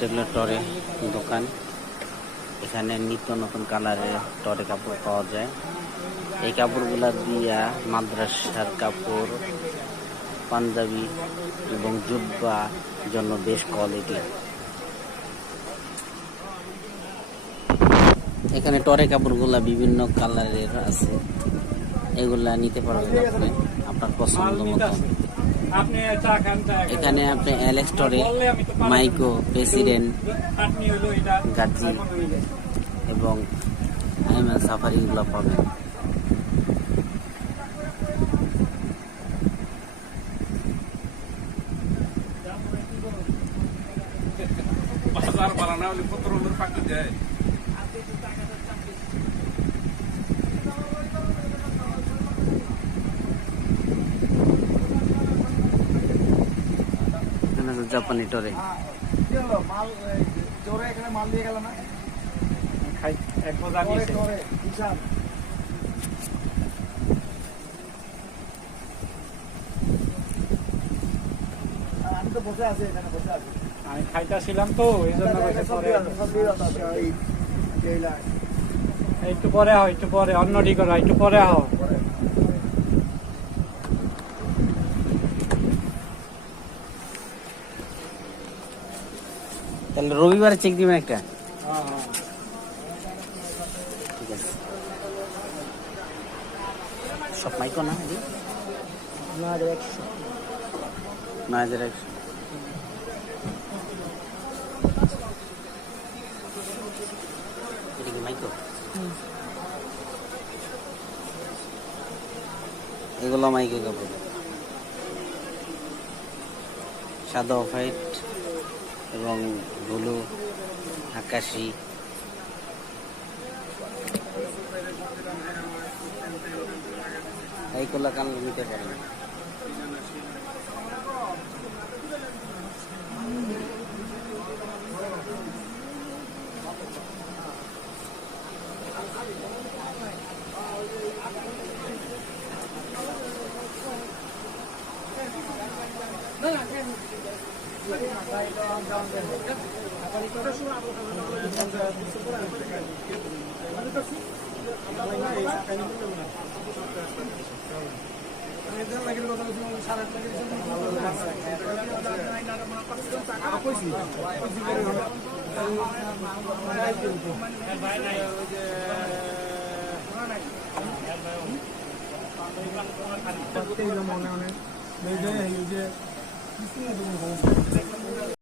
এটা হলো টরে দোকান। এখানে নিত্য নতুন কালারের টরে কাপড় পাওয়া যায়। এই কাপড়গুলা দিয়া মাদ্রাসার কাপড়, পাঞ্জাবি এবং জুব্বা জন্য বেশ কোয়ালিটি। এখানে টরে কাপড়গুলা বিভিন্ন কালারের আছে, এগুলা নিতে পারবেন আপনি আপনার পছন্দ মতো। এখানে আপনি অ্যালেক্স টরে মাইকো, প্রেসিডেন্ট, গাজি এবং সাফারিগুলো পাবেন। জাপানি টরে আমি খাইতেছিলাম তো এই জন্য একটু পরে হও, একটু পরে অন্যটি করো, একটু পরে হও। তাহলে রবিবারে চেক দিবেন একটা। ঠিক আছে, সব মাইকো না? 9100। এটা কি মাইকো? এগুলো মাইকো কাপড়, সাদা হোয়াইট এবং ব্লু আকাশি। এইগুলো কালার নিতে পারেন। মনে